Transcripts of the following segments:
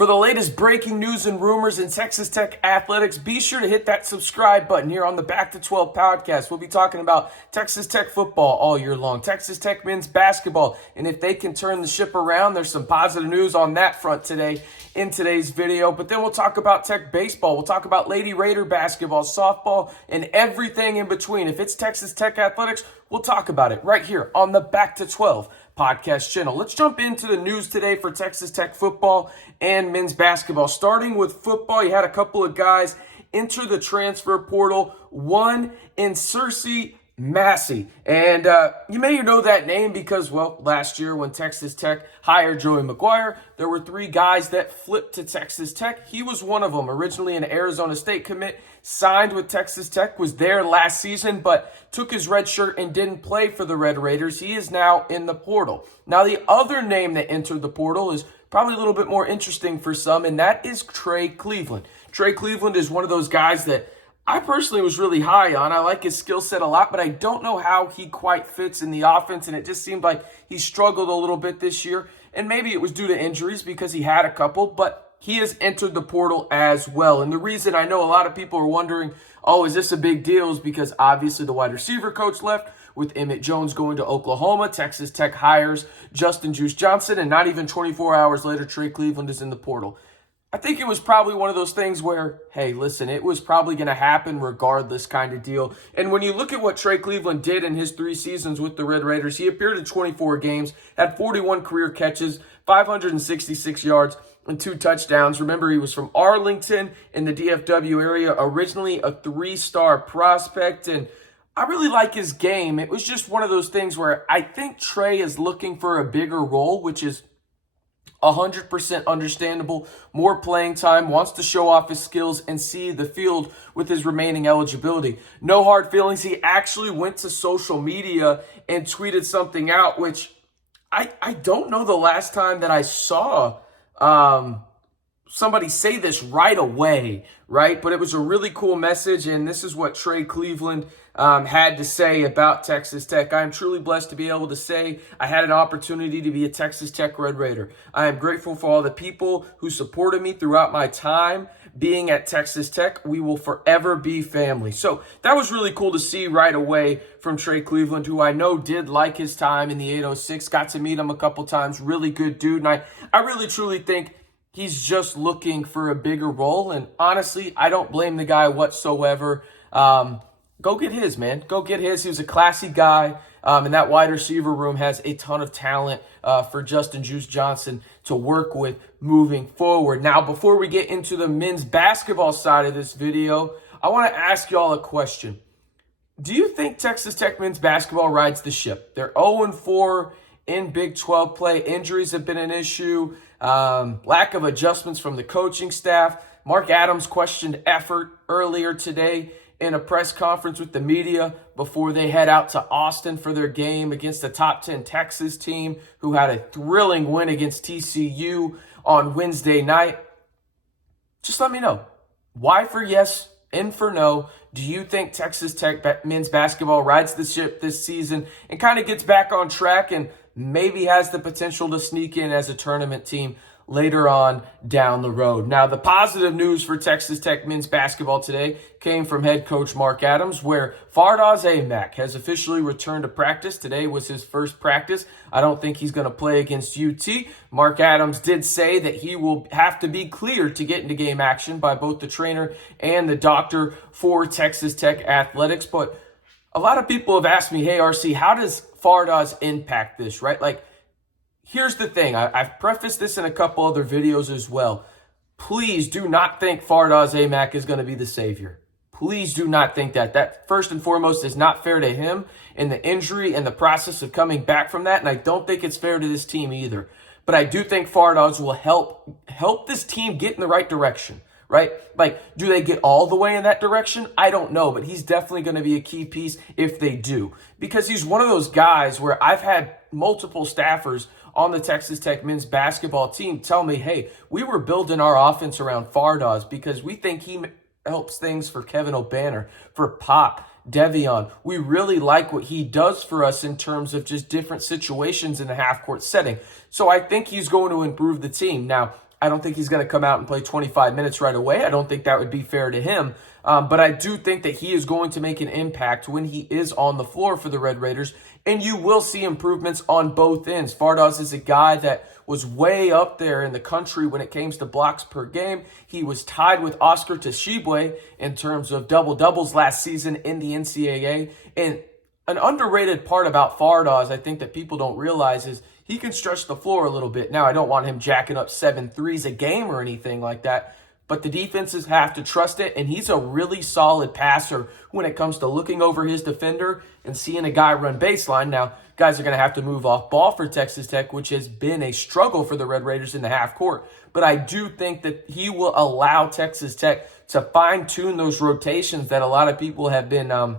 For the latest breaking news and rumors in Texas Tech athletics, be sure to hit that subscribe button here on the Back to 12 podcast. We'll be talking about Texas Tech football all year long, Texas Tech men's basketball, and if they can turn the ship around, there's some positive news on that front today in today's video. But then we'll talk about Tech baseball, we'll talk about Lady Raider basketball, softball, and everything in between. If it's Texas Tech athletics, we'll talk about it right here on the Back to 12 podcast channel. Let's jump into the news today for Texas Tech football and men's basketball. Starting with football, you had a couple of guys enter the transfer portal, one in Syrncese, Massey. And you may know that name because, well, last year when Texas Tech hired Joey McGuire, there were three guys that flipped to Texas Tech. He was one of them, originally an Arizona State commit, signed with Texas Tech, was there last season, but took his red shirt and didn't play for the Red Raiders. He is now in the portal. Now, the other name that entered the portal is probably a little bit more interesting for some, and that is Trey Cleveland. Trey Cleveland is one of those guys that I personally was really high on. I like his skill set a lot, but I don't know how he quite fits in the offense, and it just seemed like he struggled a little bit this year, and maybe it was due to injuries because he had a couple, but he has entered the portal as well. And the reason I know a lot of people are wondering, oh, is this a big deal, is because obviously the wide receiver coach left with Emmett Jones going to Oklahoma. Texas Tech hires Justin Juice Johnson, and not even 24 hours later, Trey Cleveland is in the portal. I think it was probably one of those things where, hey, listen, it was probably going to happen regardless kind of deal. And when you look at what Trey Cleveland did in his 3 seasons with the Red Raiders, he appeared in 24 games, had 41 career catches, 566 yards, and 2 touchdowns. Remember, he was from Arlington in the DFW area, originally a 3-star prospect, and I really like his game. It was just one of those things where I think Trey is looking for a bigger role, which is 100% understandable, more playing time, wants to show off his skills and see the field with his remaining eligibility. No hard feelings. He actually went to social media and tweeted something out, which I don't know the last time that I saw somebody say this right away, right? But it was a really cool message, and this is what Trey Cleveland had to say about Texas Tech. I am truly blessed to be able to say I had an opportunity to be a Texas Tech Red Raider. I am grateful for all the people who supported me throughout my time being at Texas Tech. We will forever be family. So that was really cool to see right away from Trey Cleveland, who I know did like his time in the 806. Got to meet him a couple times. Really good dude. And I really, truly think he's just looking for a bigger role. And honestly, I don't blame the guy whatsoever. Go get his, man. Go get his. He was a classy guy. And that wide receiver room has a ton of talent for Justin Juice Johnson to work with moving forward. Now, before we get into the men's basketball side of this video, I want to ask y'all a question. Do you think Texas Tech men's basketball rides the ship? They're 0-4 in Big 12 play. Injuries have been an issue. Lack of adjustments from the coaching staff. Mark Adams questioned effort earlier today in a press conference with the media before they head out to Austin for their game against a top 10 Texas team who had a thrilling win against TCU on Wednesday night. Just let me know. Y for yes, N for no. Do you think Texas Tech men's basketball rides the ship this season and kind of gets back on track and maybe has the potential to sneak in as a tournament team later on down the road? Now, the positive news for Texas Tech men's basketball today came from head coach Mark Adams, where Fardaws Aimaq has officially returned to practice. Today was his first practice. I don't think he's going to play against UT. Mark Adams did say that he will have to be cleared to get into game action by both the trainer and the doctor for Texas Tech athletics. But a lot of people have asked me, hey, RC, how does Fardaws impact this, right? Like, here's the thing. I've prefaced this in a couple other videos as well. Please do not think Fardaws Aimaq is going to be the savior. Please do not think that. That, first and foremost, is not fair to him and the injury and the process of coming back from that, and I don't think it's fair to this team either. But I do think Fardaws will help this team get in the right direction, right? Like, do they get all the way in that direction? I don't know, but he's definitely going to be a key piece if they do. Because he's one of those guys where I've had multiple staffers on the Texas Tech men's basketball team tell me, hey, we were building our offense around Fardaws because we think he helps things for Kevin O'Banner, for Pop, Devion. We really like what he does for us in terms of just different situations in the half-court setting. So I think he's going to improve the team. Now, I don't think he's going to come out and play 25 minutes right away. I don't think that would be fair to him. But I do think that he is going to make an impact when he is on the floor for the Red Raiders. And you will see improvements on both ends. Fardaws is a guy that was way up there in the country when it came to blocks per game. He was tied with Oscar Tshiebwe in terms of double-doubles last season in the NCAA. And an underrated part about Fardaws, I think that people don't realize, is he can stretch the floor a little bit. Now, I don't want him jacking up 7 threes a game or anything like that, but the defenses have to trust it, and he's a really solid passer when it comes to looking over his defender and seeing a guy run baseline. Now, guys are going to have to move off ball for Texas Tech, which has been a struggle for the Red Raiders in the half court. But I do think that he will allow Texas Tech to fine-tune those rotations that a lot of people have been, I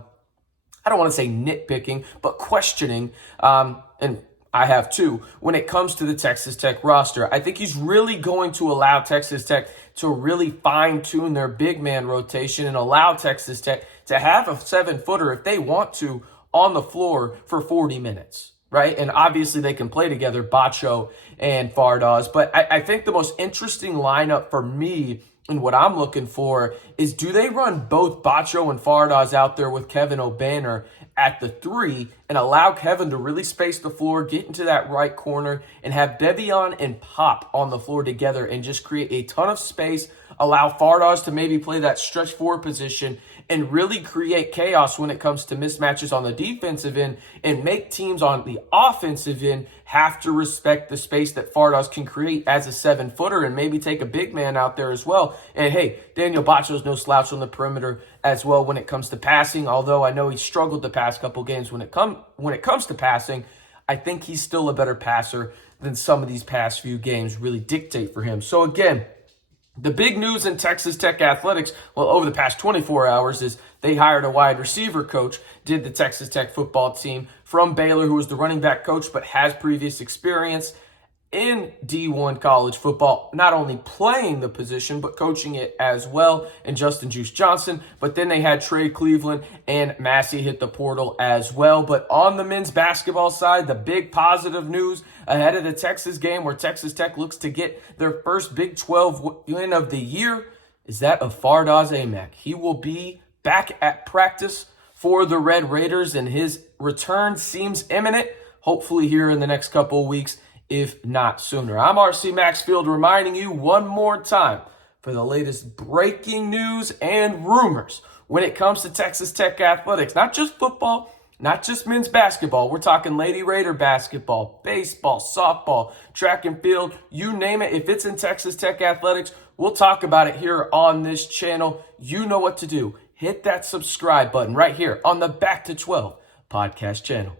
don't want to say nitpicking, but questioning, and I have too, when it comes to the Texas Tech roster. I think he's really going to allow Texas Tech to really fine-tune their big man rotation and allow Texas Tech to have a 7-footer, if they want to, on the floor for 40 minutes, right? And obviously they can play together, Bacho and Fardaws. But I think the most interesting lineup for me and what I'm looking for is, do they run both Bacho and Fardaws out there with Kevin O'Banner at the 3 and allow Kevin to really space the floor, get into that right corner, and have Bevion and Pop on the floor together and just create a ton of space, allow Fardaws to maybe play that stretch 4 position and really create chaos when it comes to mismatches on the defensive end and make teams on the offensive end have to respect the space that Fardaws can create as a 7-footer and maybe take a big man out there as well. And hey, Daniel Bacho's no slouch on the perimeter as well when it comes to passing, although I know he struggled the past couple games when it comes to passing. I think he's still a better passer than some of these past few games really dictate for him. So again, the big news in Texas Tech athletics, well, over the past 24 hours, is they hired a wide receiver coach, did the Texas Tech football team from Baylor, who was the running back coach, but has previous experience in D1 college football, not only playing the position, but coaching it as well, and Justin Juice Johnson. But then they had Trey Cleveland and Massey hit the portal as well. But on the men's basketball side, the big positive news ahead of the Texas game, where Texas Tech looks to get their first Big 12 win of the year, is that of Fardaws Aimaq. He will be back at practice for the Red Raiders, and his return seems imminent, hopefully here in the next couple of weeks, if not sooner. I'm RC Maxfield, reminding you one more time for the latest breaking news and rumors when it comes to Texas Tech athletics. Not just football, not just men's basketball. We're talking Lady Raider basketball, baseball, softball, track and field, you name it. If it's in Texas Tech athletics, we'll talk about it here on this channel. You know what to do. Hit that subscribe button right here on the Back to 12 podcast channel.